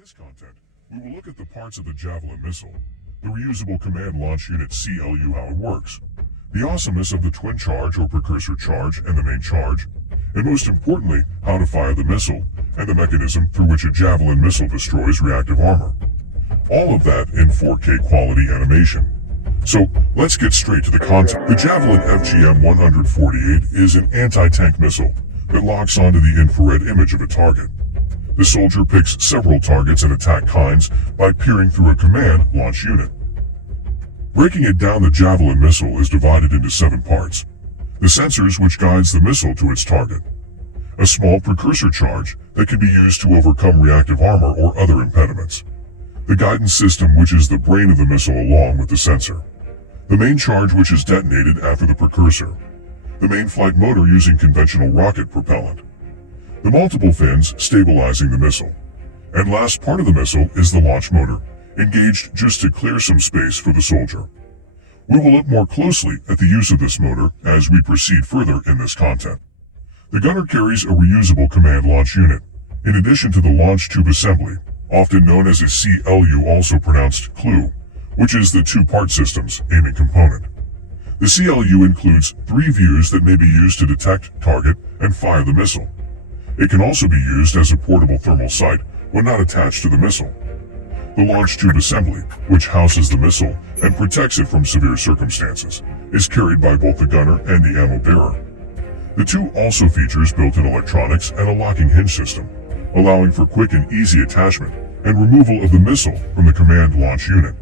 this content, we will look at the parts of the Javelin missile, the reusable command launch unit CLU, how it works, the awesomeness of the twin charge or precursor charge and the main charge, and most importantly, how to fire the missile and the mechanism through which a Javelin missile destroys reactive armor. All of that in 4K quality animation. So, let's get straight to the content. The Javelin FGM-148 is an anti-tank missile that locks onto the infrared image of a target. The soldier picks several targets and attack kinds by peering through a command launch unit. Breaking it down, the Javelin missile is divided into 7 parts. The sensors which guides the missile to its target. A small precursor charge that can be used to overcome reactive armor or other impediments. The guidance system, which is the brain of the missile along with the sensor. The main charge, which is detonated after the precursor. The main flight motor using conventional rocket propellant. The multiple fins stabilizing the missile. And last part of the missile is the launch motor, engaged just to clear some space for the soldier. We will look more closely at the use of this motor as we proceed further in this content. The gunner carries a reusable command launch unit, in addition to the launch tube assembly, often known as a CLU, also pronounced CLU, which is the 2-part system's aiming component. The CLU includes 3 views that may be used to detect, target, and fire the missile. It can also be used as a portable thermal sight when not attached to the missile. The launch tube assembly, which houses the missile and protects it from severe circumstances, is carried by both the gunner and the ammo bearer. The 2 also features built-in electronics and a locking hinge system, allowing for quick and easy attachment and removal of the missile from the command launch unit.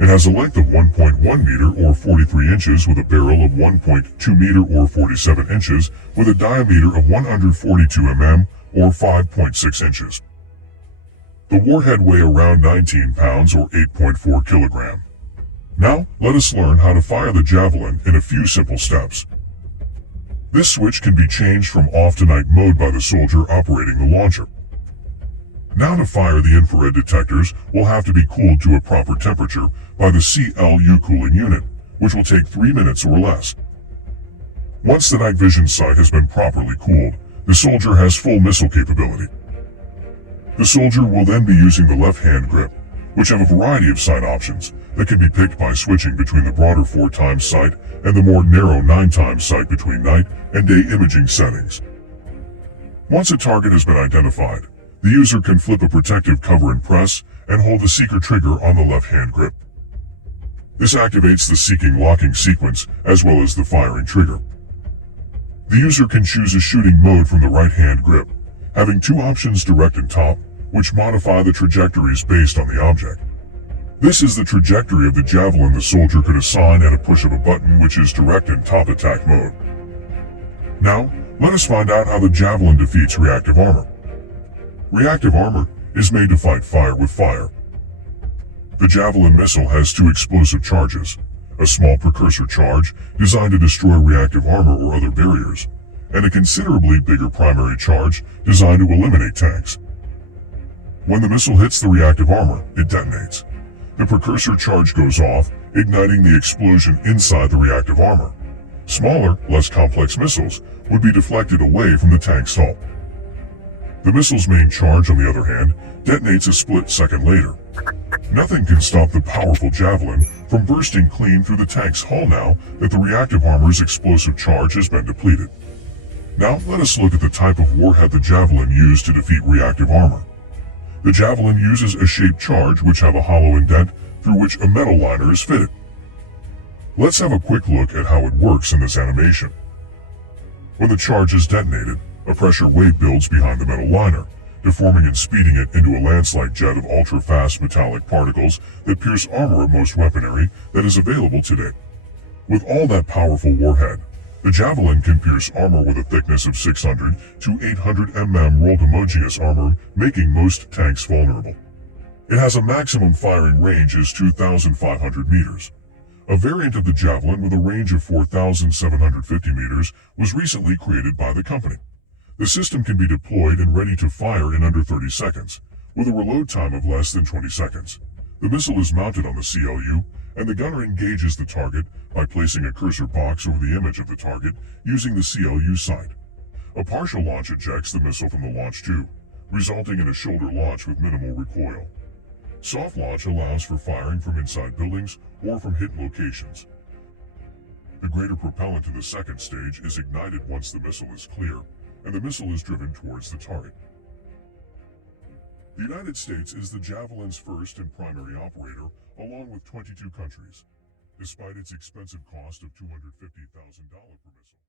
It has a length of 1.1 meter or 43 inches with a barrel of 1.2 meter or 47 inches with a diameter of 142 mm or 5.6 inches. The warhead weigh around 19 pounds or 8.4 kilogram. Now, let us learn how to fire the Javelin in a few simple steps. This switch can be changed from off to night mode by the soldier operating the launcher. Now, to fire, the infrared detectors will have to be cooled to a proper temperature by the CLU cooling unit, which will take 3 minutes or less. Once the night vision sight has been properly cooled, the soldier has full missile capability. The soldier will then be using the left hand grip, which have a variety of sight options that can be picked by switching between the broader 4x sight and the more narrow 9x sight between night and day imaging settings. Once a target has been identified, the user can flip a protective cover and press and hold the seeker trigger on the left hand grip. This activates the seeking locking sequence as well as the firing trigger. The user can choose a shooting mode from the right hand grip, having 2 options, direct and top, which modify the trajectories based on the object. This is the trajectory of the Javelin the soldier could assign at a push of a button, which is direct and top attack mode. Now, let us find out how the Javelin defeats reactive armor. Reactive armor is made to fight fire with fire. The Javelin missile has 2 explosive charges, a small precursor charge designed to destroy reactive armor or other barriers, and a considerably bigger primary charge designed to eliminate tanks. When the missile hits the reactive armor, it detonates. The precursor charge goes off, igniting the explosion inside the reactive armor. Smaller, less complex missiles would be deflected away from the tank's hull. The missile's main charge, on the other hand, detonates a split second later. Nothing can stop the powerful Javelin from bursting clean through the tank's hull now that the reactive armor's explosive charge has been depleted. Now, let us look at the type of warhead the Javelin used to defeat reactive armor. The Javelin uses a shaped charge which have a hollow indent through which a metal liner is fitted. Let's have a quick look at how it works in this animation. When the charge is detonated, a pressure wave builds behind the metal liner, deforming and speeding it into a lance-like jet of ultra-fast metallic particles that pierce armor of most weaponry that is available today. With all that powerful warhead, the Javelin can pierce armor with a thickness of 600 to 800 mm rolled homogeneous armor, making most tanks vulnerable. It has a maximum firing range as 2,500 meters. A variant of the Javelin with a range of 4,750 meters was recently created by the company. The system can be deployed and ready to fire in under 30 seconds, with a reload time of less than 20 seconds. The missile is mounted on the CLU, and the gunner engages the target by placing a cursor box over the image of the target using the CLU sight. A partial launch ejects the missile from the launch tube, resulting in a shoulder launch with minimal recoil. Soft launch allows for firing from inside buildings or from hidden locations. The greater propellant in the second stage is ignited once the missile is clear, and the missile is driven towards the target. The United States is the Javelin's first and primary operator, along with 22 countries, despite its expensive cost of $250,000 per missile.